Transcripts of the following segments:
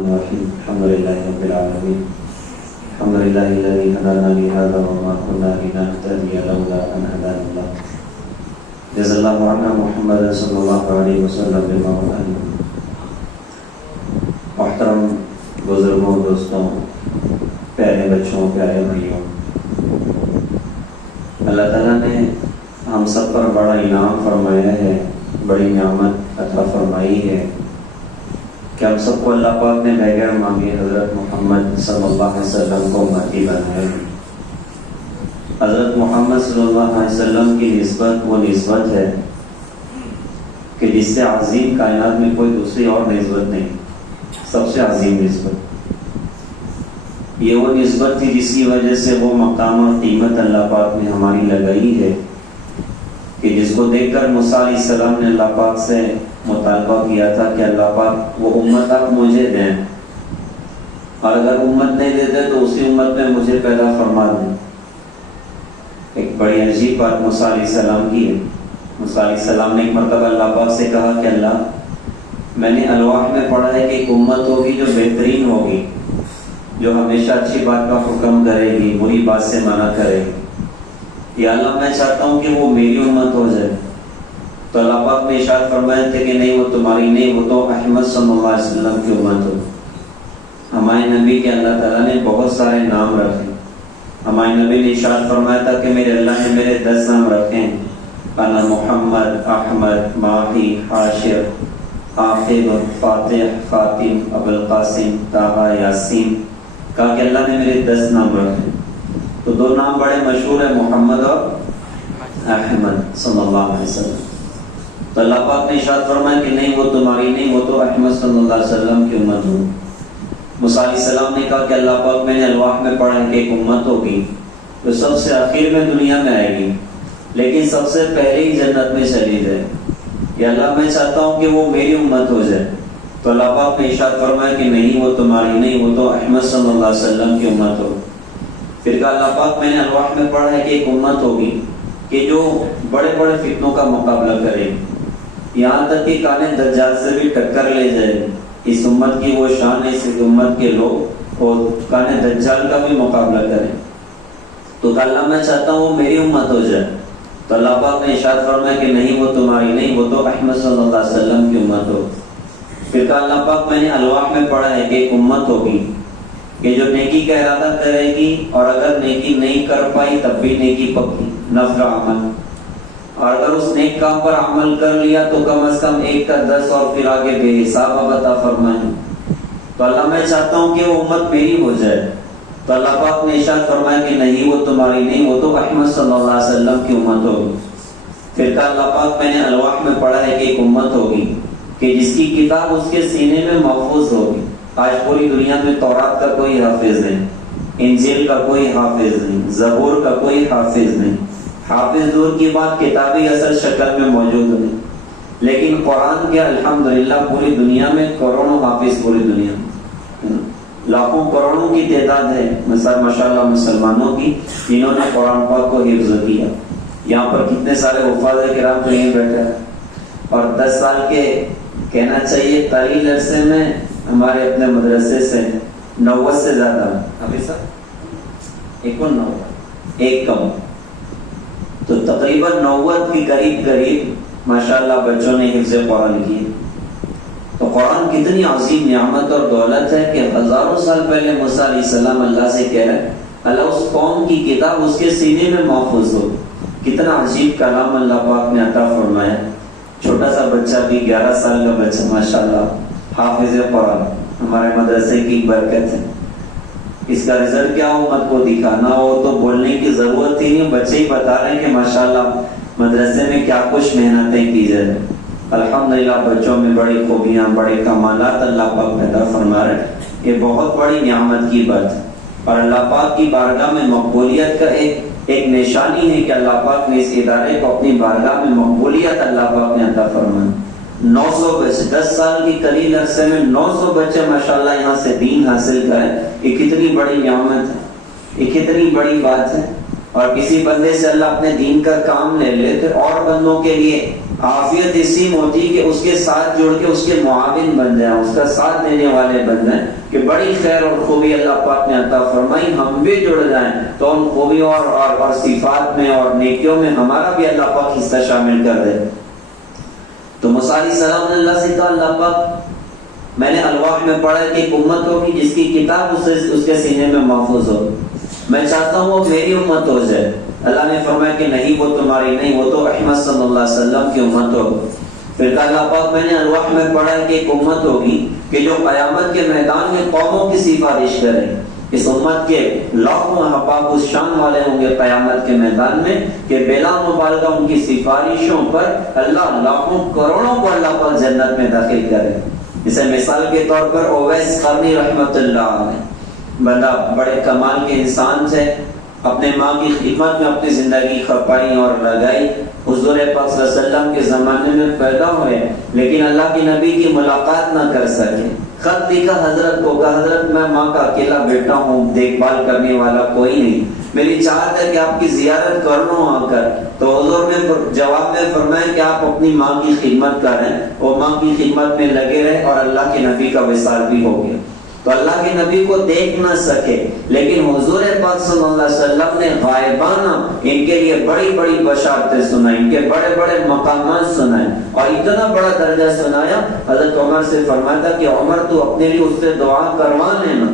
الحمد لله رب العالمين الحمد لله الذي هدانا لهذا وما كنا لنهتدي لولا أن هدانا الله جزا الله عنا محمد صلی اللہ علیہ وسلم بالمعروف. محترم بزرگوں، دوستوں، پیارے بچوں، پیارے بھائیوں، اللہ تعالیٰ نے ہم سب پر بڑا انعام فرمایا ہے، بڑی نعمت عطا فرمائی ہے کہ ہم سب کو اللہ پاک نے بغیر مانگے حضرت محمد صلی اللہ علیہ وسلم کو امتی بنایا ہے. حضرت محمد صلی اللہ علیہ وسلم کی نسبت وہ نسبت ہے کہ جس سے عظیم کائنات میں کوئی دوسری اور نسبت نہیں، سب سے عظیم نسبت. یہ وہ نسبت تھی جس کی وجہ سے وہ مقام اور قیمت اللہ پاک نے ہماری لگائی ہے کہ جس کو دیکھ کر موسیٰ علیہ السلام نے اللہ پاک سے مطالبہ کیا تھا کہ اللہ پاک وہ امت آپ مجھے دیں، اور اگر امت نہیں دیتے تو اسی امت میں مجھے پیدا فرما دیں. ایک بڑی عجیب بات موسیٰ علیہ السلام کی ہے. موسیٰ علیہ السلام نے ایک مرتبہ اللہ پاک سے کہا کہ اللہ، میں نے الواح میں پڑھا ہے کہ ایک امت ہوگی جو بہترین ہوگی، جو ہمیشہ اچھی بات کا حکم کرے گی، بری بات سے منع کرے گی. یا اللہ، میں چاہتا ہوں کہ وہ میری امت ہو جائے. تو اللہ پاک نے ارشاد فرمایا تھے کہ نہیں، وہ تمہاری نہیں، وہ تو احمد صلی اللہ علیہ وسلم کی امت ہو. ہمارے نبی کے اللہ تعالیٰ نے بہت سارے نام رکھے. ہمارے نبی نے ارشاد فرمایا تھا کہ میرے اللہ نے میرے 10 نام رکھے ہیں: انا محمد، احمد، ماہی، حاشر، عاقب، فاتح، فاطم، ابوالقاسم، طٰہٰ، یاسین. کہا کہ اللہ نے میرے 10 نام رکھے. تو 2 نام بڑے مشہور ہیں، محمد اور احمد صلی اللہ علیہ وسلم. تو اللہ پاک نے ارشاد فرمایا کہ نہیں، وہ تمہاری نہیں، وہ تو احمد صلی اللہ علیہ وسلم کی امت ہو. موسیٰ علیہ السلام نے کہا کہ اللہ پاک، میں نے الواح میں پڑھا ہے کہ ایک امت ہوگی جو سب سے آخر میں دنیا میں آئے گی، لیکن سب سے پہلے ہی جنت میں چلی جائے. یا اللہ، میں چاہتا ہوں کہ وہ میری امت ہو جائے. تو اللہ پاک نے ارشاد فرمایا کہ نہیں، وہ تمہاری نہیں، وہ تو احمد صلی اللہ علیہ وسلم کی امت ہو. پھر کہا اللہ پاک، میں نے الواح میں پڑھا ہے کہ ایک امت ہوگی کہ جو بڑے بڑے فتنوں کا مقابلہ کرے، یہاں تک کہ کانے دجال سے بھی ٹکر لے جائے. اس امت کی وہ شان ہے، اس امت کے لوگ اور کانے دجال کا بھی مقابلہ کریں. تو کہا اللہ، میں چاہتا ہوں وہ میری امت ہو جائے. تو اللہ پاک نے ارشاد فرمایا کہ نہیں، وہ تمہاری نہیں، وہ تو احمد صلی اللہ علیہ وسلم کی امت ہو. پھر کہا اللہ پاک، میں نے الواح میں پڑھا ہے کہ ایک امت ہوگی کہ جو نیکی کا ارادہ کرے گی، اور اگر نیکی نہیں کر پائی تب بھی نیکی پکی، نفل عمل، اور اگر اس نیک کام پر عمل کر لیا تو کم از کم 1 کا 10 اور پھر آگے بے حساب عطا فرمائیں. تو اللہ، میں چاہتا ہوں کہ وہ امت میری ہو جائے. تو اللہ پاک نے ارشاد فرمایا کہ نہیں، وہ تمہاری نہیں، وہ تو احمد صلی اللہ علیہ وسلم کی امت ہوگی. پھر کہا اللہ پاک، میں نے الواح میں پڑھا ہے کہ ایک امت ہوگی کہ جس کی کتاب اس کے سینے میں محفوظ ہوگی. آج پوری دنیا میں تورات کا کوئی حافظ نہیں، انجیل کا کوئی حافظ نہیں، زبور کا کوئی حافظ نہیں. حافظ دور کی بات، کتابی اصل شکل میں موجود نہیں. لیکن قرآن کے الحمدللہ پوری دنیا میں کروڑوں حافظ، پوری دنیا میں لاکھوں کروڑوں کی تعداد ہے ماشاءاللہ مسلمانوں کی، جنہوں نے قرآن پاک کو حفظ کیا. یہاں پر کتنے سارے حفاظ کرام جو یہیں بیٹھے ہیں، اور 10 سال کے کہنا چاہیے طویل عرصے میں ہمارے اپنے مدرسے سے 90 سے زیادہ حافظ صاحب، 91 ایک کم، تو تقریباً 90 کے قریب ماشاءاللہ بچوں نے حفظ قرآن کی. تو قرآن کتنی عظیم نعمت اور دولت ہے کہ ہزاروں سال پہلے موسیٰ علیہ السلام اللہ سے کہہ رہے ہیں اللہ اس قوم کی کتاب اس کے سینے میں محفوظ ہو. کتنا عجیب کلام اللہ پاک نے عطا فرمایا. چھوٹا سا بچہ بھی 11 سال کا بچہ ماشاءاللہ حافظ قرآن، ہمارے مدرسے کی برکت ہے. اس کا رزلٹ کیا ہو امت کو دکھانا ہو تو بولنے کی ضرورت ہی نہیں، بچے ہی بتا رہے ہیں کہ ماشاءاللہ مدرسے میں کیا کچھ محنتیں کی جائے. الحمدللہ بچوں میں بڑی خوبیاں، بڑے کمالات اللہ پاک پیدا فرما رہے ہیں. یہ بہت بڑی نعمت کی بات ہے، اور اللہ پاک کی بارگاہ میں مقبولیت کا ایک نشانی ہے کہ اللہ پاک نے اس ادارے کو اپنی بارگاہ میں مقبولیت اللہ پاک نے عطا فرمائی. 900 بچے 10 سال کی قلیل عرصے میں 900 بچے ماشاءاللہ یہاں سے دین حاصل کریں. یہ کتنی بڑی نعمت ہے، یہ کتنی بڑی بات ہے. اور کسی بندے سے اللہ اپنے دین کا کام لے لے تو اور بندوں کے لیے عافیت اسی میں ہوتی کہ اس کے ساتھ جڑ کے اس کے معاون بن جائیں، اس کا ساتھ دینے والے بن جائیں کہ بڑی خیر اور خوبی اللہ پاک نے عطا فرمائی، ہم بھی جڑ جائیں تو ان خوبیوں اور صفات میں اور نیکیوں میں ہمارا بھی اللہ پاک حصہ شامل کر دے۔ تو موسیٰ علیہ السلام نے اللہ سے کہا اللہ پاک میں نے الواح میں پڑھا کہ ایک امت ہوگی جس کی کتاب اس کے سینے میں محفوظ ہو، میں چاہتا ہوں وہ میری امت ہو جائے۔ اللہ نے فرمایا کہ نہیں، وہ تمہاری نہیں، وہ تو احمد صلی اللہ علیہ وسلم کی امت ہو۔ پھر کہا اللہ پاک میں نے الواح میں پڑھا کہ ایک امت ہوگی کہ جو قیامت کے میدان میں قوموں کی سفارش کرے، اس امت کے لاکھوں احباب اس شان والے ہوں گے قیامت کے میدان میں کہ بلا مبالغہ ان کی سفارشوں پر اللہ لاکھوں کروڑوں کو اللہ پاک جنت میں داخل کرے۔ جیسے مثال کے طور پر اویس قرنی رحمت اللہ علیہ، بندہ بڑے کمال کے انسان تھے، اپنے ماں کی خدمت میں اپنی زندگی کھپائی اور لگائی، حضور پاک صلی اللہ علیہ وسلم کے زمانے میں پیدا ہوئے لیکن اللہ کے نبی کی ملاقات نہ کر سکے۔ خط لکھا حضرت کو، کہا حضرت میں ماں کا اکیلا بیٹا ہوں، دیکھ بھال کرنے والا کوئی نہیں، میری چاہت ہے کہ آپ کی زیارت کر لوں آ کر۔ تو حضور نے جواب میں فرمایا کہ آپ اپنی ماں کی خدمت کریں، وہ ماں کی خدمت میں لگے رہے اور اللہ کے نبی کا وصال بھی ہو گیا۔ تو اللہ کے نبی کو دیکھ نہ سکے لیکن حضور پاک صلی اللہ علیہ وسلم نے غائبانہ ان کے لیے بڑی بڑی بشارتیں سنائیں، ان کے بڑے بڑے مقامات سنائے اور اتنا بڑا درجہ سنایا، حضرت عمر سے فرمایا تھا کہ عمر تو اپنے لیے اس سے دعا کروا لینا۔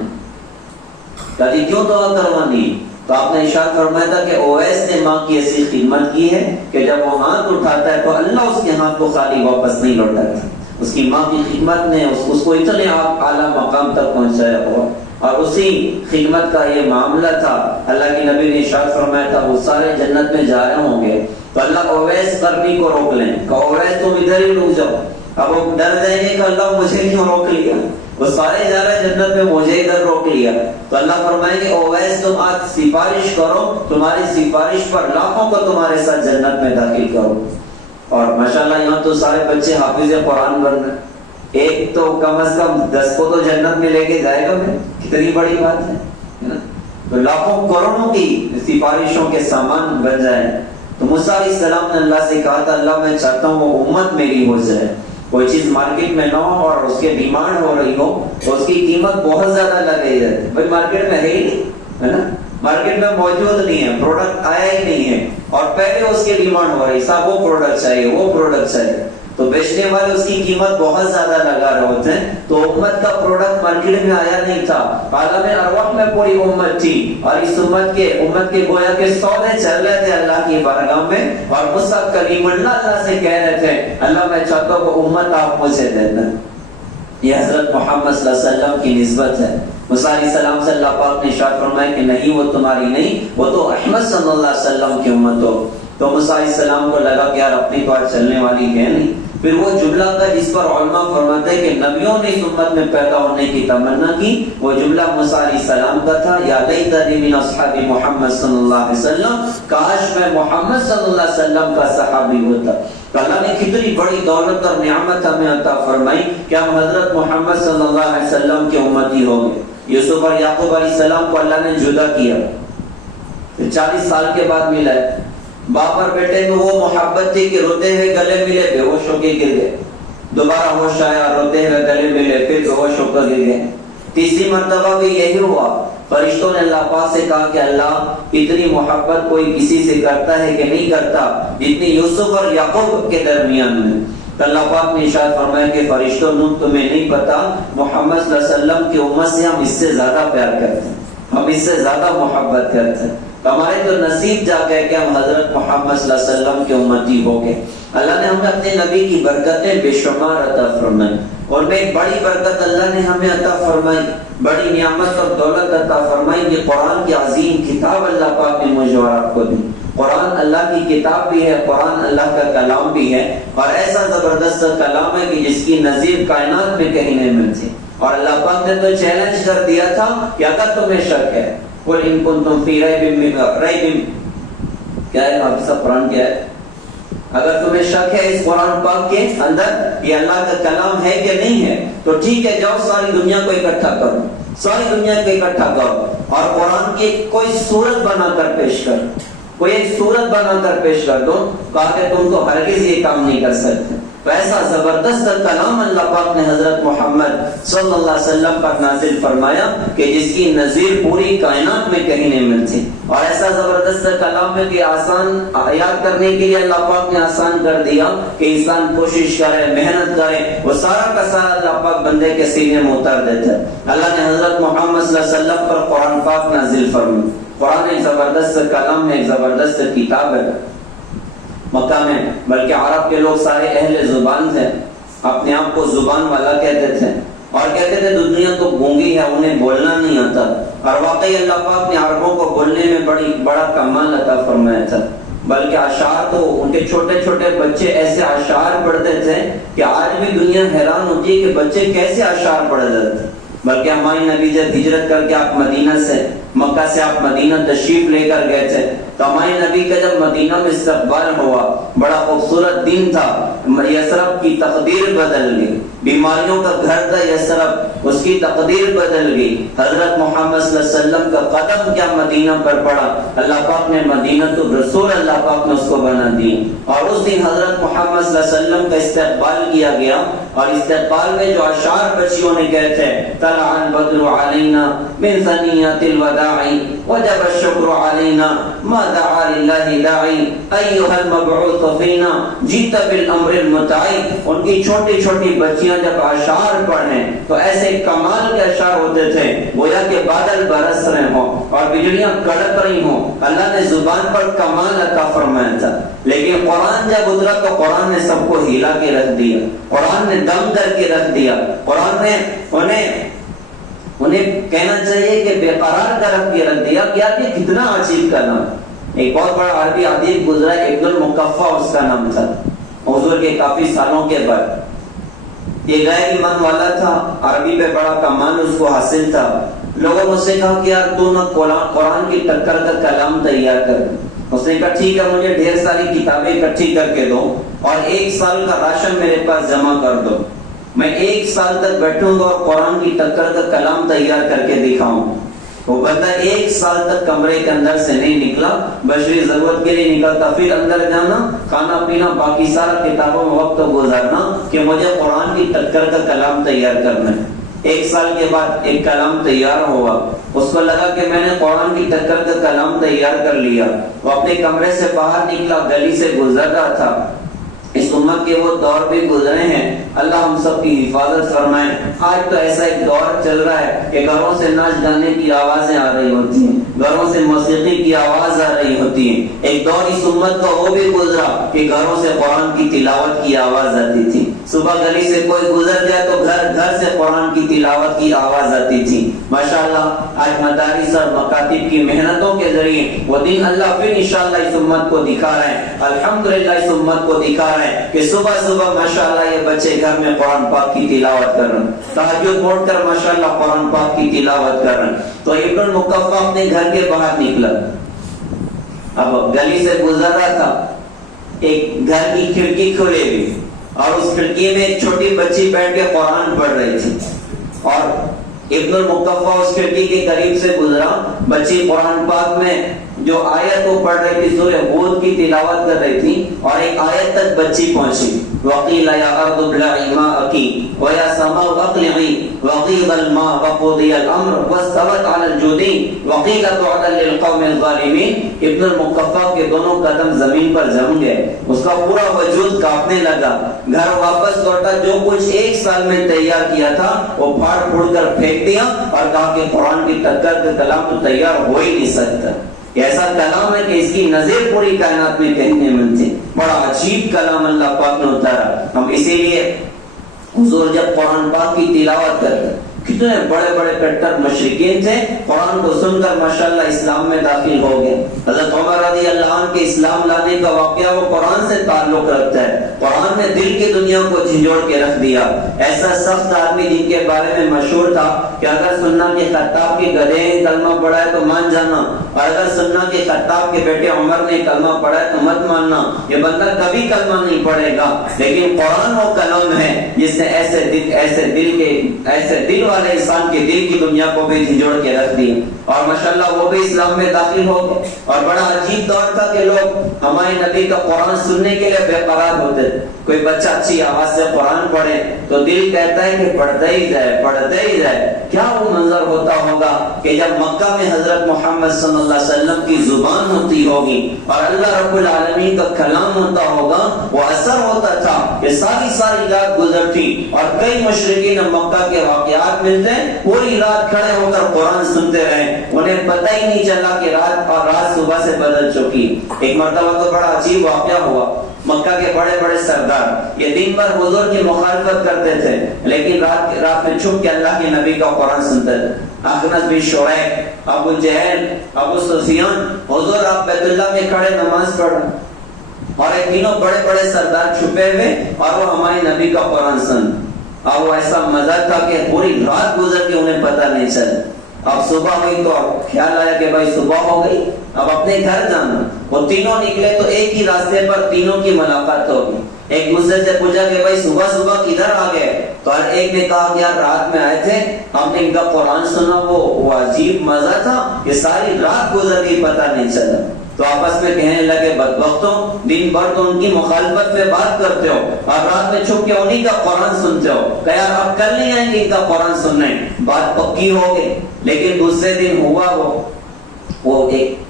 کہتی کیوں دعا کروانی؟ تو آپ نے ارشاد فرمایا تھا کہ اویس نے ماں کی ایسی خدمت کی ہے کہ جب وہ ہاتھ اٹھاتا ہے تو اللہ اس کے ہاتھ کو خالی واپس نہیں لوٹاتا۔ اس کی ماں کی خدمت نے اس کو اتنے اعلیٰ مقام تک پہنچایا ہوا، اور اسی خدمت کا یہ معاملہ تھا۔ اللہ کے نبی نے ارشاد فرمایا تھا وہ سارے جنت میں جا رہے ہوں گے تو اللہ اویس قرنی کو روک لیں کہ اویس تم ادھر ہی رک جاؤ۔ اب وہ ڈر جائیں گے کہ اللہ مجھے کیوں روک لیا، وہ سارے جا رہے جنت میں، مجھے ادھر روک لیا۔ تو اللہ فرمائے کہ اویس تم آج سفارش کرو، تمہاری سفارش پر لاکھوں کو تمہارے ساتھ جنت میں داخل کرو۔ اور ماشاءاللہ یہاں تو سارے بچے حافظ قرآن بن رہے، ایک تو کم از کم 10 کو تو جنت میں لے کے جائے گا، میں کتنی بڑی بات ہے نا؟ تو لاکھوں کروڑوں کی سفارشوں کے سامان بن جائے۔ تو موسیٰ علیہ السلام نے اللہ سے کہا تھا اللہ میں چاہتا ہوں وہ امت میری ہو جائے، کوئی چیز مارکیٹ میں نہ ہو اور اس کے ڈیمانڈ ہو رہی ہو تو اس کی قیمت بہت زیادہ لگائی جاتی، بھائی مارکیٹ میں ہے ہی نہیں، ہے نا، مارکیٹ میں موجود نہیں ہے، پروڈکٹ آیا ہی نہیں ہے اور پہلے اس کی ڈیمانڈ ہو رہی صاحب وہ پروڈکٹ چاہیے وہ پروڈکٹ چاہیے، تو بیچنے والے اس کی قیمت بہت زیادہ لگا رہے ہوتے ہیں۔ تو امت کا پروڈکٹ مارکیٹ میں آیا نہیں تھا، عالم ارواح میں پوری امت تھی اور اس امت کے گویا کے سودے چل رہے تھے اللہ کی بارگاہ میں، اور موسیٰ کلیم اللہ سے کہہ رہے تھے اللہ میں چاہتا ہوں وہ امت آپ مجھے دے دیں۔ یہ حضرت محمد صلی اللہ علیہ وسلم کی نسبت ہے۔ موسیٰ علیہ السلام سے اللہ پاک نے ارشاد فرمایا کہ نہیں وہ تمہاری نہیں، وہ تو احمد صلی اللہ علیہ وسلم کی امت ہو۔ تو موسیٰ علیہ السلام کو لگا کہ یار اپنی تو آج چلنے والی ہے نہیں۔ پھر وہ جملہ کا جس پر علماء فرماتے ہیں کہ نبیوں نے اس امت میں پیدا ہونے کی تمنا کی، وہ جملہ موسیٰ علیہ السلام کا تھا یا لیتنی من اصحاب محمد صلی اللہ علیہ وسلم، کاش میں محمد صلی اللہ علیہ وسلم کا صحابی ہوتا۔ تو اللہ نے کتنی بڑی دولت اور نعمت ہمیں عطا فرمائی کہ ہم حضرت محمد صلی اللہ علیہ وسلم کے امتی ہو گئے۔ یوسف اور یعقوب علیہ السلام کو اللہ نے جدا کیا، 40 سال کے بعد ملا ہے۔ باپ اور بیٹے میں وہ محبت تھی کہ روتے ہوئے گلے ملے، بے ہوش ہو کے گر گئے، دوبارہ ہوش آیا، روتے ہوئے گلے ملے، پھر بے ہوش ہو کر گر گئے۔ تیسری مرتبہ بھی یہی ہوا۔ فرشتوں نے اللہ پاک سے کہا کہ اللہ اتنی محبت کوئی کسی سے کرتا ہے کہ نہیں کرتا جتنی یوسف اور یعقوب کے درمیان میں۔ تو اللہ پاک نے ارشاد فرمایا کہ فرشتوں تمہیں نہیں پتا محمد صلی اللہ علیہ وسلم کی امت سے ہم اس سے زیادہ پیار کرتے ہیں، ہم اس سے زیادہ محبت کرتے ہیں۔ ہمارے تو نصیب جا گئے کہ ہم حضرت محمد صلی اللہ علیہ وسلم کے امتی ہو گئے۔ اللہ نے ہمیں اپنے نبی کی برکتیں بے شمار عطا فرمائی، اور میں ایک بڑی برکت اللہ نے ہمیں عطا فرمائی، بڑی نعمت اور دولت عطا فرمائی کہ قرآن کی عظیم کتاب اللہ پاک نے مجھے اور آپ کو دی۔ قرآن اللہ کی کتاب بھی ہے، قرآن اللہ کا کلام بھی ہے، اور ایسا زبردست کلام ہے کہ جس کی نظیر کائنات میں کہیں نہیں ملتی۔ اور اللہ پاک نے تو چیلنج کر دیا تھا کہ اگر تمہیں شک ہے قل ان کنتم فی ریب کیا ہے آپ سب قرآن کیا ہے، اگر تمہیں شک ہے اس قرآن پاک کے اندر یہ اللہ کا کلام ہے کہ نہیں ہے تو ٹھیک ہے، جاؤ ساری دنیا کو اکٹھا کرو، ساری دنیا کو اکٹھا کرو اور قرآن کی کوئی صورت بنا کر پیش کر، کوئی ایک صورت بنا کر پیش کر دو، کہا کہ تم تو ہرگز یہ کام نہیں کر سکتے۔ ویسا زبردست کلام اللہ پاک نے حضرت محمد صلی اللہ علیہ وسلم پر نازل فرمایا کہ جس کی نظیر پوری کائنات میں کہیں نہیں ملتی، اور ایسا زبردست کلام ہے کہ آسان یاد کرنے کے لیے اللہ پاک نے آسان کر دیا کہ انسان کوشش کرے، محنت کرے، وہ سارا کا سارا اللہ پاک بندے کے سینے میں اتار دیتا ہے۔ اللہ نے حضرت محمد صلی اللہ علیہ وسلم پر قرآن پاک نازل فرمایا۔ قرآن ایک زبردست کلام ہے، ایک زبردست کتاب ہے۔ مکہ میں بلکہ عرب کے لوگ سارے اہل زبان تھے، اپنے آپ کو زبان والا کہتے تھے، اور کہتے تھے دنیا تو گونگی ہے، انہیں بولنا نہیں آتا، اور واقعی اللہ پاک نے عربوں کو بولنے میں بڑا کمال عطا فرمایا تھا۔ بلکہ اشعار تو ان کے چھوٹے چھوٹے بچے ایسے اشعار پڑھتے تھے کہ آج بھی دنیا حیران ہوتی ہے کہ بچے کیسے اشعار پڑھ جاتے ہیں۔ بلکہ ہمارے نبی جب ہجرت کر کے آپ مدینہ سے، مکہ سے آپ مدینہ تشریف لے کر گئے تھے، تو ہمارے نبی کا جب مدینہ میں استقبال ہوا، بڑا خوبصورت دن تھا، یثرب کی تقدیر بدل گئی، بیماریوں کا گھر تھا یثرب، اس کی تقدیر بدل گئی۔ حضرت محمد صلی اللہ علیہ وسلم کا قدم کیا مدینہ پر پڑا، اللہ پاک نے مدینہ تو رسول اللہ پاک نے اس کو بنا دی، اور اس دن حضرت محمد صلی اللہ علیہ وسلم کا استقبال کیا گیا، اور استقبال میں جو اشعار بچیوں نے کہے تھے، طلع البدر علینا من ثنیات الوداع وجب الشکر علینا ما دعا للہ داعی ایها المبعوث فینا جیت بالامر المطاع۔ ان کی چھوٹی چھوٹی بچیاں جب اشعار پڑھیں تو ایسے کمال کے اشعار ہوتے تھے گویا کہ بادل برس رہے ہوں اور بجلیاں کڑک رہی ہوں۔ اللہ نے زبان پر کمال عطا فرمایا تھا، لیکن قرآن جب اترا تو قرآن نے سب کو ہلا کے رکھ دیا، قرآن نے دم کر کے رکھ دیا، قرآن نے انہیں کہنا چاہیے کہ بے قرار کر کے رکھ دیا کہ آپ یہ کتنا عجیب کا نام۔ ایک بہت بڑا عربی ادیب گزرا، ابن المقفع اس کا نام تھا، حضور کے کافی سالوں کے بعد۔ یہ غیر ایمان والا تھا، عربی پہ بڑا کمال اس کو حاصل تھا۔ لوگوں مجھ سے کہا کہ یار تو نہ قرآن کی ٹکر کا کلام تیار کر۔ اس نے کہا ٹھیک ہے، مجھے ڈھیر ساری کتابیں اکٹھی کر کے دو اور 1 سال کا راشن میرے پاس جمع کر دو، میں 1 سال تک بیٹھوں گا اور قرآن کی ٹکر کا کلام تیار کر کے دکھاؤں۔ وہ بندہ 1 سال تک کمرے کے اندر سے نہیں نکلا، بشری ضرورت کے لیے نکلتا، پھر اندر جانا، کھانا پینا، باقی سارا کتابوں میں وقت گزارنا کہ مجھے قرآن کی ٹکر کا کلام تیار کرنا ہے۔ 1 سال کے بعد ایک کلام تیار ہوا، اس کو لگا کہ میں نے قرآن کی ٹکر کا کلام تیار کر لیا۔ وہ اپنے کمرے سے باہر نکلا، گلی سے گزر رہا تھا۔ اس امت کے وہ دور بھی گزرے ہیں، اللہ ہم سب کی حفاظت فرمائے۔ آج تو ایسا ایک دور چل رہا ہے کہ گھروں سے ناچ گانے کی آوازیں آ رہی ہوتی ہیں، گھروں سے موسیقی کی آواز آ رہی ہوتی ہے۔ ایک دور اس امت کا وہ بھی گزرا کہ گھروں سے قرآن کی تلاوت کی آواز آتی تھی۔ صبح گلی سے کوئی گزر جائے تو گھر سے قرآن کی تلاوت کی آواز آتی تھی۔ ماشاءاللہ آج مدارس اور مکاتب کی محنتوں کے ذریعے وہ دن اللہ پھر انشاءاللہ اس امت کو دکھا رہے ہیں، الحمدللہ اس امت کو دکھا رہے ہیں کہ صبح صبح ماشاءاللہ یہ بچے گھر میں قرآن پاک کی تلاوت کر رہے ہیں، تہجد پڑھ کر ماشاءاللہ قرآن پاک کی تلاوت کر رہے ہیں۔ تو ابن المقفع اپنے گھر کے باہر نکلا، اب گلی سے گزر رہا تھا، ایک گھر کی کھڑکی کھلے ہوئی اور اس کھڑکی میں ایک چھوٹی بچی بیٹھ کے قرآن پڑھ رہی تھی، اور ابن المقفع اس کھڑکی کے قریب سے گزرا، بچی قرآن پاک میں جو آیت وہ پڑھ رہی تھی سورہ ہود کی تلاوت کر رہی تھی، اور ایک آیت تک بچی پہنچی، وَقِيلَ يَا أَرْضُ ابْلَعِي مَاءَكِ وَيَا سَمَاءُ أَقْلِعِي وَغِيضَ الْمَاءُ وَقُضِيَ الْأَمْرُ وَاسْتَوَتْ عَلَى الْجُودِيِّ وَقِيلَ بُعْدًا لِلْقَوْمِ الظَّالِمِينَ۔ ابن المقفع کے دونوں قدم زمین پر جم گئے، اس کا پورا وجود کانپنے لگا، گھر واپس لوٹا، جو کچھ 1 سال میں تیار کیا تھا وہ پھاڑ پھوڑ کر پھینک دیا اور کہا کہ قرآن کی ٹکر کا کلام تو تیار ہو ہی نہیں سکتا۔ ایسا کلام ہے کہ اس کی نظیر پوری کائنات میں کہیں نہیں ملتی، بڑا عجیب کلام اللہ پاک نے اتارا۔ ہم اسی لیے حضور جب قرآن پاک کی تلاوت کرتے، کتنے بڑے بڑے کٹر مشرکین تھے، قرآن کو سن کر ماشاءاللہ اسلام میں داخل ہو گئے۔ حضرت عمر رضی اللہ عنہ کے اسلام لانے کا واقعہ وہ قرآن سے تعلق رکھتا ہے، قرآن نے دل کی دنیا کو جھنجھوڑ کے رکھ دیا۔ ایسا سخت آدمی جن کے بارے میں مشہور تھا کہ اگر سننا کے خطاب کے گدھے نے کلمہ پڑھا ہے تو مان جانا، اور اگر سننا کے خطاب کے بیٹے عمر نے کلمہ پڑھا ہے تو مت ماننا، یہ بندہ کبھی کلمہ نہیں پڑھے گا۔ لیکن قرآن وہ کلام ہے جس نے ایسے دل والے انسان کے دل کی دنیا کو بھی جھنجھوڑ کے رکھ دیا، اور ماشاءاللہ وہ بھی اسلام میں داخل ہو گئے۔ اور بڑا عجیب دور تھا کہ لوگ ہمارے نبی کا قرآن سننے کے لیے بے قرار ہوتے تھے۔ کوئی بچہ اچھی آواز سے قرآن پڑھے تو دل کہتا ہے کہ پڑھتے ہی جائے پڑھتے ہی جائے۔ کیا وہ منظر ہوتا ہوگا کہ جب مکہ میں حضرت محمد صلی اللہ علیہ وسلم کی زبان ہوتی ہوگی اور اللہ رب العالمین کا کلام ہوتا ہوگا، وہ اثر ہوتا تھا کہ ساری رات گزرتی اور کئی مشرکین مکہ کے واقعات ملتے ہیں، پوری رات کھڑے ہو کر قرآن سنتے رہے، انہیں پتہ ہی نہیں چلا کہ رات صبح سے بدل چکی۔ ایک مرتبہ تو بڑا عجیب واقعہ ہوا، مکہ کے بڑے بڑے سردار یہ دن بھر حضور کی مخالفت کرتے تھے، لیکن رات میں چھپ کے اللہ کے نبی کا قرآن سنتے تھے۔ اخنس بن شریح، ابو جہل، ابو سفیان، حضور آپ بیت اللہ میں کھڑے نماز پڑھ رہے اور یہ تینوں بڑے بڑے سردار چھپے ہوئے اور وہ ہمارے نبی کا قرآن سن۔ اب وہ ایسا مزہ تھا کہ پوری رات گزر کے انہیں پتہ نہیں چلا۔ اب صبح ہوئی تو خیال آیا کہ بھائی صبح ہو گئی، اب اپنے گھر جانا۔ وہ تینوں نکلے تو ایک ہی راستے پر تینوں کی ملاقات ہوگی۔ ایک دوسرے سے پوچھا کہ بھائی صبح صبح کدھر آ گئے؟ تو ہر ایک نے کہا کہ یار رات میں آئے تھے، ہم نے ان کا قرآن سنا، وہ عجیب مزہ تھا کہ ساری رات گزر گئی پتہ نہیں چلا۔ تو آپس میں کہنے لگے بدبختوں، دن بھر تو ان کی مخالفت پہ بات کرتے ہو اور رات میں چھپ کے انہی کا قرآن سنتے ہو، کہ یار اب کل نہیں آئیں گے ان کا قرآن سننے۔ بات پکی ہو گئی، لیکن دوسرے دن ہوا وہ ایک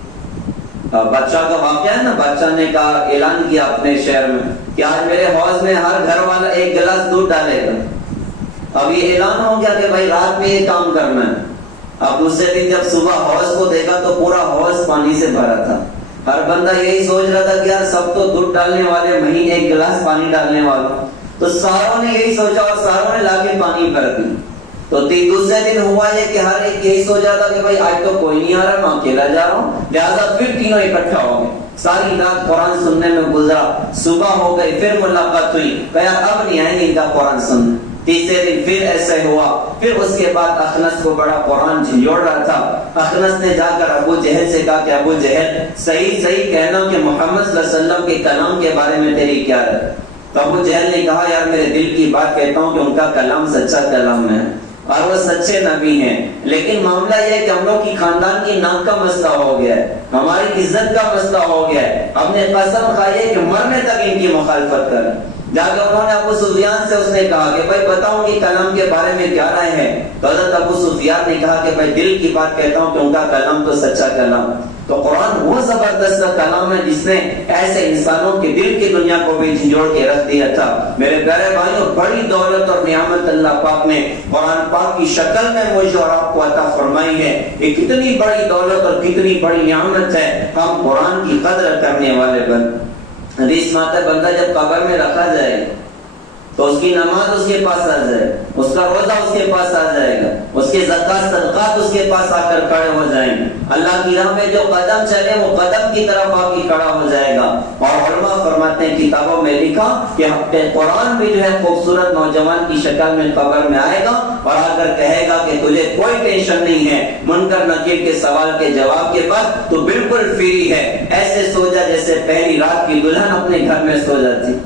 بادشاہ کا واقعہ ہے نا، بادشاہ نے کہا، اعلان کیا اپنے شہر میں کہ آج میرے حوض میں ہر گھر والا ایک گلاس دودھ ڈالے گا۔ اب یہ اعلان ہو گیا کہ بھائی رات میں یہ کام کرنا ہے۔ اب دوسرے دن جب صبح حوض کو دیکھا تو پورا حوض پانی سے بھرا تھا۔ ہر بندہ یہی سوچ رہا تھا کہ یار سب تو دودھ ڈالنے والے، میں ہی ایک گلاس پانی ڈالنے والا۔ تو ساروں نے یہی سوچا اور ساروں نے لا کے پانی بھر دی۔ تو دوسرے دن ہوا یہ کہ ہر ایک یہی سوچا تھا کہ بھائی آج تو کوئی نہیں آ رہا، میں اکیلا جا رہا ہوں، لہٰذا پھر تینوں اکٹھا ہو گئے۔ ساری رات قرآن سننے میں گزرا، صبح ہو گئی، پھر ملاقات ہوئی، کہا اب نہیں آئیں گے ان کا قرآن سننے۔ تیسرے دن پھر ایسا ہوا، پھر اس کے بعد اخنس کو بڑا قرآن جھنجھوڑ رہا تھا۔ اخنس نے جا کر ابو جہل سے کہا کہ ابو جہل صحیح کہنا کہ محمد صلی اللہ علیہ وسلم کے کلام کے بارے میں تیری کیا ہے؟ تو ابو جہل نے کہا یار میرے دل کی بات کہتا ہوں کہ ان کا کلام سچا کلام ہے اور وہ سچے نبی ہیں، لیکن معاملہ یہ ہے کہ ہم لوگ کی خاندان کی نام کا مسئلہ ہو گیا ہے، ہماری عزت کا مسئلہ ہو گیا ہے، ہم نے قسم کھائی ہے کہ مرنے تک ان کی مخالفت کریں۔ جا کے انہوں نے ابو سفیان سے اس نے کہا کہ بھائی بتاؤ کہ کلام کے بارے میں کیا رائے ہے؟ تو حضرت ابو سفیان نے کہا کہ بھائی دل کی بات کہتا ہوں کہ ان کا کلام تو سچا کلام۔ تو قرآن وہ زبردست کلام ہے جس نے ایسے انسانوں کے دل کی دنیا کو بھی جھنجھوڑ کے رکھ دیا تھا۔ میرے پیارے بھائیوں، بڑی دولت اور نعمت اللہ پاک نے قرآن پاک کی شکل میں مجھے اور آپ کو عطا فرمائی ہے۔ یہ کتنی بڑی دولت اور کتنی بڑی نعمت ہے، ہم قرآن کی قدر کرنے والے بن۔ حدیث میں آتا ہے بندہ جب قبر میں رکھا جائے تو اس کی نماز اس کے پاس آ جائے، اس کا روزہ اس کے پاس آ جائے گا، اس کے زکات صدقات اس کے پاس آ کر کھڑے ہو جائیں گے، اللہ کی راہ میں جو قدم چلے وہ قدم کی طرف آ کے کھڑا ہو جائے گا۔ اور علماء فرماتے ہیں کتابوں میں لکھا کہ قرآن بھی جو ہے خوبصورت نوجوان کی شکل میں قبر میں آئے گا اور آ کر کہے گا کہ تجھے کوئی ٹینشن نہیں ہے، منکر نکیر کے سوال کے جواب کے بعد تو بالکل فری ہے، ایسے سو جا جیسے پہلی رات کی دلہن اپنے گھر میں سو جاتی۔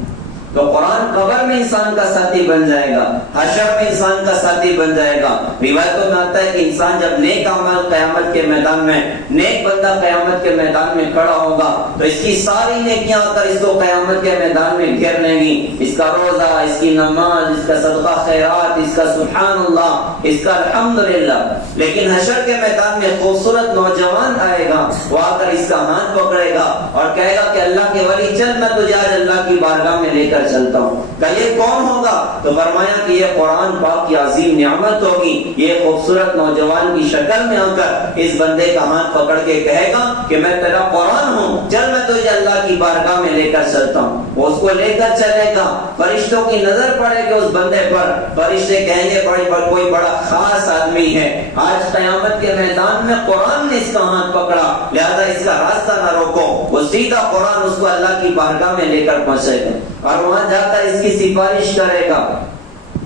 تو قرآن قبر میں انسان کا ساتھی بن جائے گا، حشر میں انسان کا ساتھی بن جائے گا۔ روایتوں میں آتا ہے کہ انسان جب نیک عمل قیامت کے میدان میں، نیک بندہ قیامت کے میدان میں کھڑا ہوگا تو اس کی ساری نیکیاں آ کر اس کو قیامت کے میدان میں گھیر لیں گی، اس کا روزہ، اس کی نماز، اس کا صدقہ خیرات، اس کا سبحان اللہ، اس کا الحمدللہ۔ لیکن حشر کے میدان میں خوبصورت نوجوان آئے گا، وہ آ کر اس کا ہاتھ پکڑے گا اور کہے گا کہ اللہ کے ولی چل، میں تجھے آج اللہ کی بارگاہ میں لے کر چلتا ہوں۔ کہ یہ کون ہوگا؟ تو فرمایا کہ یہ قرآن پاک کی عظیم نعمت ہوگی، یہ خوبصورت نوجوان کی شکل میں آ کر اس بندے کا ہاتھ پکڑ کے کہے گا کہ میں تیرا قرآن ہوں، چل میں تجھے اللہ کی بارگاہ میں لے کر چلتا ہوں۔ وہ اس کو لے کر چلے گا، فرشتوں کی نظر پڑے گی اس بندے پر، فرشتے کہیں گے کوئی بڑا خاص آدمی ہے، آج قیامت کے میدان میں قرآن نے اس کا ہاتھ پکڑا، لہذا اس کا راستہ نہ روکو۔ وہ سیدھا قرآن اس کو اللہ کی بارگاہ میں لے کر پہنچے گا اور وہاں جا کر اس کی سفارش کرے گا۔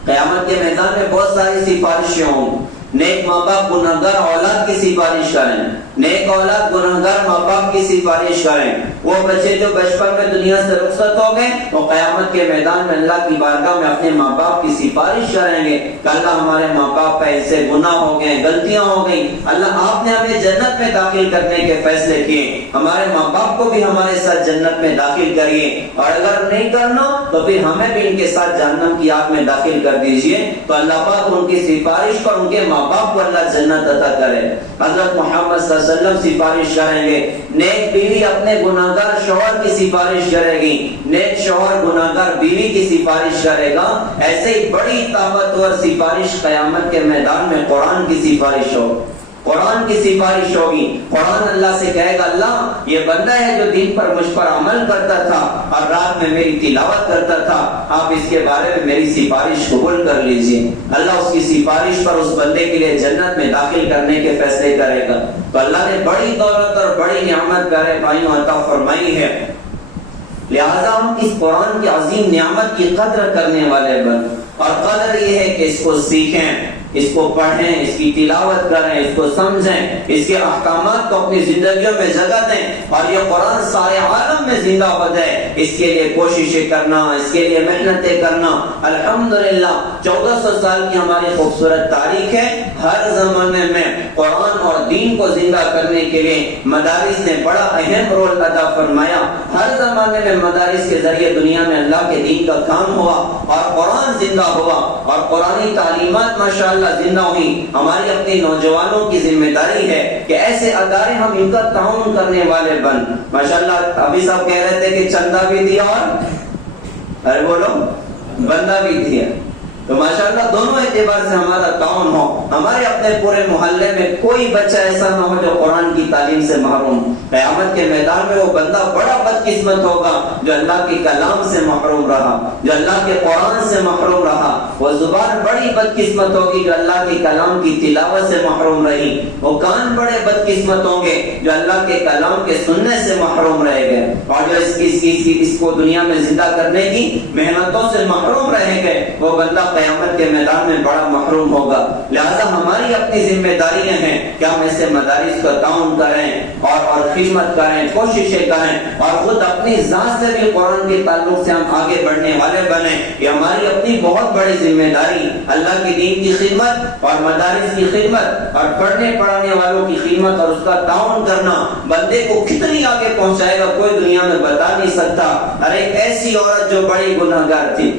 قیامت کے میدان میں بہت ساری سفارشیں ہوں، نیک ماں باپ گناہگار اولاد اولاد کی سفارش کریں، نیک اولاد گنہگار ماں باپ کی سفارش کریں۔ وہ بچے جو بچپن میں دنیا سے رخصت ہو گئے وہ قیامت کے میدان میں اللہ کی بارگاہ میں اپنے ماں باپ کی سفارش کریں گے کہ اللہ ہمارے ماں باپ کا ایسے گناہ ہو گئے، غلطیاں ہو گئی، اللہ آپ نے ہمیں جنت میں داخل کرنے کے فیصلے کیے، ہمارے ماں باپ کو بھی ہمارے ساتھ جنت میں داخل کریے، اور اگر نہیں کرنا تو پھر ہمیں بھی ان کے ساتھ جہنم کی آگ میں داخل کر دیجئے۔ تو اللہ پاک ان کی سفارش پر ان کے ماں باپ کو اللہ جنت عطا کرے۔ حضرت محمد صلی اللہ علیہ وسلم سفارش کریں گے، نیک بیوی اپنے گناہگار شوہر کی سفارش کرے گی، نیک شوہر گناہگار بیوی کی سفارش کرے گا۔ ایسے ہی بڑی طاقتور سفارش قیامت کے میدان میں قرآن کی سفارش ہو، قرآن کی سفارش ہوگی۔ قرآن اللہ سے کہے گا اللہ یہ بندہ ہے جو دین پر مجھ پر عمل کرتا تھا اور رات میں میری تلاوت کرتا تھا، آپ اس کے بارے میں میری سفارش قبول کر لیجئے۔ اللہ اس کی سفارش پر اس بندے کے لیے جنت میں داخل کرنے کے فیصلے کرے گا۔ تو اللہ نے بڑی دولت اور بڑی نعمت پیارے بھائیوں عطا فرمائی ہے، لہذا ہم اس قرآن کی عظیم نعمت کی قدر کرنے والے بن، اور قدر یہ ہے کہ اس کو سیکھیں، اس کو پڑھیں، اس کی تلاوت کریں، اس کو سمجھیں، اس کے احکامات کو اپنی زندگیوں میں جگہ دیں، اور یہ قرآن سارے عالم میں زندہ ہو جائے، اس کے لیے کوششیں کرنا، اس کے لیے محنتیں کرنا۔ الحمدللہ 1400 سال کی ہماری خوبصورت تاریخ ہے، ہر زمانے میں قرآن اور دین کو زندہ کرنے کے لیے مدارس نے بڑا اہم رول ادا فرمایا۔ ہر زمانے میں مدارس کے ذریعے دنیا میں اللہ کے دین کا کام ہوا اور قرآن زندہ ہوا، اور قرآنی تعلیمات ماشاءاللہ زندہ ہوئی۔ ہماری اپنی نوجوانوں کی ذمہ داری ہے کہ ایسے ادارے ہم ان کا تعاون کرنے والے بن۔ ماشاءاللہ ابھی صاحب کہہ رہے تھے کہ چندہ بھی دیا اور ارے بولو بندہ بھی دیا، تو ماشاءاللہ دونوں اعتبار سے ہمارا تعاون ہو۔ ہمارے اپنے پورے محلے میں کوئی بچہ ایسا نہ ہو جو قرآن کی تعلیم سے محروم۔ قیامت کے میدان میں وہ بندہ بڑا بدقسمت ہوگا جو اللہ کے کلام سے محروم رہا، جو اللہ کے قرآن سے محروم رہا۔ وہ زبان بڑی بدقسمت ہوگی جو اللہ کے کلام کی تلاوت سے محروم رہی۔ وہ کان بڑے بدقسمت ہوں گے جو اللہ کے کلام کے سننے سے محروم رہے گئے، اور جو اس کو دنیا میں زندہ کرنے کی محنتوں سے محروم رہے گئے وہ بندہ قیامت کے میدان میں بڑا محروم ہوگا۔ لہذا ہماری اپنی ذمہ داریاں ہیں کہ ہم ایسے مدارس کا تعاون کریں اور خدمت کریں، کوششیں کریں، اور خود اپنی ذات سے بھی قرآن کے تعلق سے ہم آگے بڑھنے والے بنیں۔ یہ ہماری اپنی بہت بڑی ذمہ داری، اللہ کے دین کی خدمت اور مدارس کی خدمت اور پڑھنے پڑھانے والوں کی خدمت اور اس کا تعاون کرنا بندے کو کتنی آگے پہنچائے گا کوئی دنیا میں بتا نہیں سکتا۔ ارے ایک ایسی عورت جو بڑی گناہگار تھی،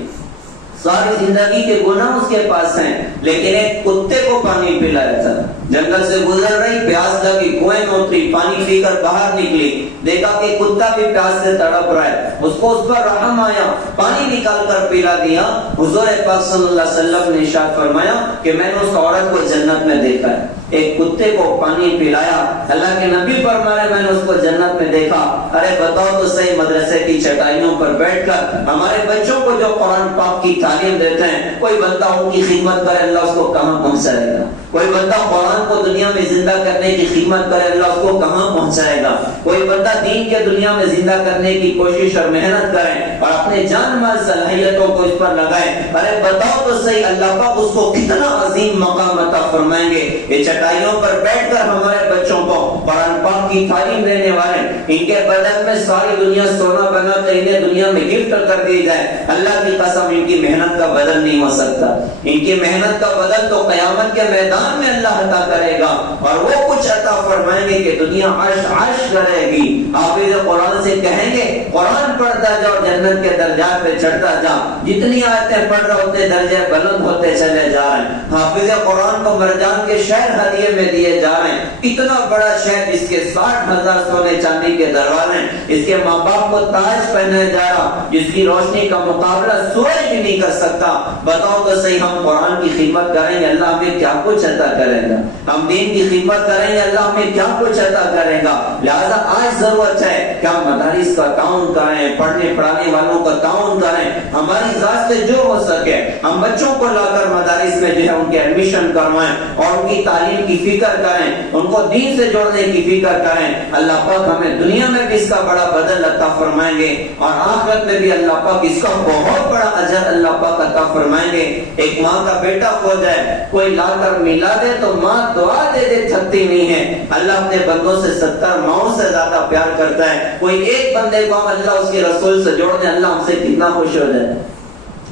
ساری زندگی کے گناہ اس کے پاس ہیں، لیکن ایک کتے کو پانی پلایا تھا، جنگل سے گزر رہی، پیاس لگی، کنویں میں اتری، پانی پی کر باہر نکلی، دیکھا کہ کتا بھی پیاس سے تڑپ رہا ہے، اس کو اس پر رحم آیا، پانی نکال کر پلا دیا۔ حضور پاک صلی اللہ علیہ وسلم نے ارشاد فرمایا کہ میں نے اس عورت کو جنت میں دیکھا ہے، ایک کتے کو پانی پلایا۔ اللہ کے نبی فرمایا میں نے اس کو جنت میں دیکھا۔ ارے بتاؤ تو صحیح، مدرسے کی چٹائیوں پر بیٹھ کر ہمارے بچوں کو جو قرآن پاک کی تعلیم دیتے ہیں، کوئی بندہ ان کی خدمت کرے اللہ اس کو کہاں پہنچائے گا؟ کوئی بندہ قرآن کو دنیا میں زندہ کرنے کی خدمت کرے اللہ اس کو کہاں پہنچائے گا؟ کوئی بندہ دین کے دنیا میں زندہ کرنے کی کوشش اور محنت کرے اور اپنے جان مال صلاحیتوں کو اس پر لگائے، ارے بتاؤ تو صحیح اللہ پاک اس کو کتنا عظیم مقام عطا فرمائیں گے۔ یہ چٹائیوں پر بیٹھ کر ہمارے بچوں کو قرآن پاک کی تعلیم دینے والے، ان کے بدن میں ساری دنیا سونا بنا کر انہیں دنیا میں گفٹ کر دی جائے، اللہ کی قسم ان کی محنت کا بدل نہیں ہو سکتا۔ ان کی محنت کا بدل تو قیامت کے میدان میں اللہ عطا کرے گا، اور وہ کچھ عطا فرمائیں گے کہ دنیا عرش عرش کرے گی۔ حافظ قرآن سے کہیں گے قرآن پڑھتا جا اور جنت کے درجات پہ چڑھتا جا، جتنی آیتیں پڑھ رہے اتنے درجے بلند ہوتے چلے جا رہے ہیں۔ حافظ قرآن کو مرجان کے شہر ہدیے میں دیے جا رہے ہیں، اتنا بڑا شہر جس کے 60,000 سونے چاندی کے دروازے ہیں، اس کے ماں باپ کو تاج پہنایا جا رہا، جس کی روشنی کا مقابلہ سورج بھی نہیں کر سکتا۔ بتاؤ تو صحیح، ہم قرآن کی خدمت کریں گے اللہ ہمیں کیا کچھ عطا کرے گا؟ ہم دین کی خدمت کریں گے اللہ ہمیں کیا کچھ عطا کرے گا؟ لہذا آج ضرورت ہے کہ ہم مدارس کا تعاون کریں، پڑھنے پڑھانے والوں کا تعاون کریں، ہماری ذات سے جو ہو سکے ہم بچوں کو لا کر مدارس میں جو ہے ان کے ایڈمیشن کروائیں اور ان کی تعلیم کی فکر کریں، ان کو دین سے جوڑنے کی فکر کریں۔ اللہ پاک ہمیں دنیا میں بھی اس کا بڑا بدل عطا فرمائیں گے، اور آخرت میں بھی اللہ پاک اس کا بہت بڑا اجر اللہ پاک عطا فرمائیں گے۔ ایک ماں کا بیٹا ہو جائے، کوئی لا کر ملا دے تو ماں دعا دے دے تھکتی نہیں ہے. اللہ اپنے بندوں سے 70 ماؤں سے زیادہ پیار کرتا ہے. کوئی ایک بندے کو ہم اللہ اس کے رسول سے جوڑ دیں, اللہ ہم سے کتنا خوش ہو جائے.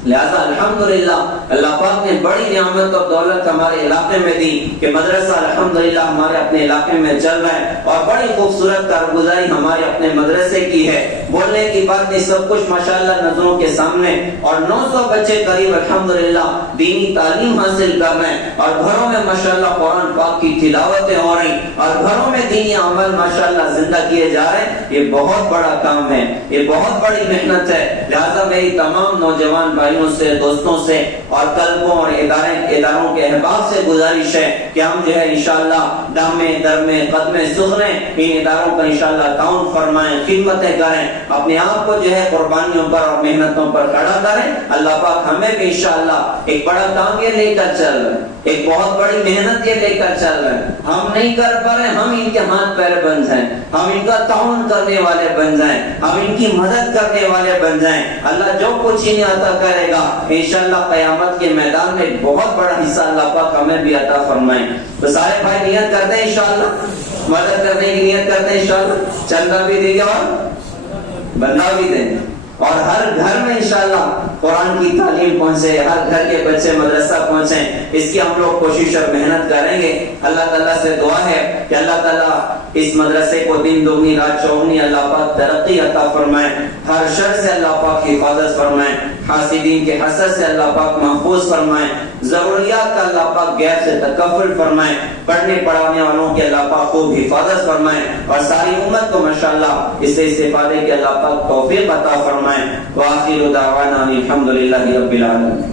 لہذا الحمدللہ اللہ پاک نے بڑی نعمت اور دولت ہمارے علاقے میں دی کہ مدرسہ الحمدللہ ہمارے اپنے علاقے میں چل رہا ہے, اور بڑی خوبصورت کارگزاری ہمارے اپنے مدرسے کی ہے. بولنے کی بات نہیں, سب کچھ ماشاءاللہ نظروں کے سامنے, اور 900 بچے قریب الحمدللہ دینی تعلیم حاصل کر رہے ہیں, اور گھروں میں ماشاءاللہ قرآن پاک کی تلاوتیں ہو رہی, اور گھروں میں دینی عمل ماشاءاللہ زندہ کیے جا رہے ہیں. یہ بہت بڑا کام ہے, یہ بہت بڑی محنت ہے. لہذا میری تمام نوجوان بھائیوں سے, دوستوں سے, اور طلبوں اور اداروں کے احباب سے گزارش ہے کہ ہم جو ہے انشاءاللہ دامے درمے قدمے سخنے ان اداروں کا انشاءاللہ تعاون فرمائیں, خدمتیں کریں, اپنے آپ کو جو ہے قربانیوں پر اور محنتوں پر کھڑا کریں. اللہ پاک ہمیں بھی انشاءاللہ ایک بڑا کام یہ لے کر چل رہے ہیں, ایک بہت بڑی محنت یہ لے کر چل رہے ہیں. ہم نہیں کر پا رہے, ہم ان کے ہاتھ پیر بن جائیں, ہم ان کا تعاون کرنے والے بن جائیں, ہم ان کی مدد کرنے والے بن جائیں. اللہ جو کچھ انہیں عطا کرے گا انشاءاللہ قیامت کے میدان میں بہت بڑا حصہ اللہ پاک ہمیں بھی عطا فرمائیں. تو سارے بھائی نیت کرتے ہیں انشاءاللہ, مدد کرنے کی نیت کرتے ہیں انشاءاللہ, چندہ بھی دیں گے اور بندہ بھی دیں, اور ہر گھر میں انشاءاللہ قرآن کی تعلیم پہنچے, ہر گھر کے بچے مدرسہ پہنچیں. اس کی ہم لوگ کوشش اور محنت کریں گے. اللہ تعالیٰ سے دعا ہے کہ اللہ تعالیٰ اس مدرسے کو دن دگنی رات چوگنی اللہ پاک ترقی عطا فرمائے, ہر شر سے اللہ پاک حفاظت فرمائے, حاسدین کے حسد سے اللہ پاک محفوظ فرمائے, ضروریات کا اللہ پاک غیر سے تکفل فرمائے, پڑھنے پڑھانے والوں کے اللہ پاک خوب حفاظت فرمائے, اور ساری امت کو ماشاءاللہ اس سے استفادے کے اللہ پاک توفیق عطا فرمائے. وآخر دعوانا الحمدللہ رب العالمین.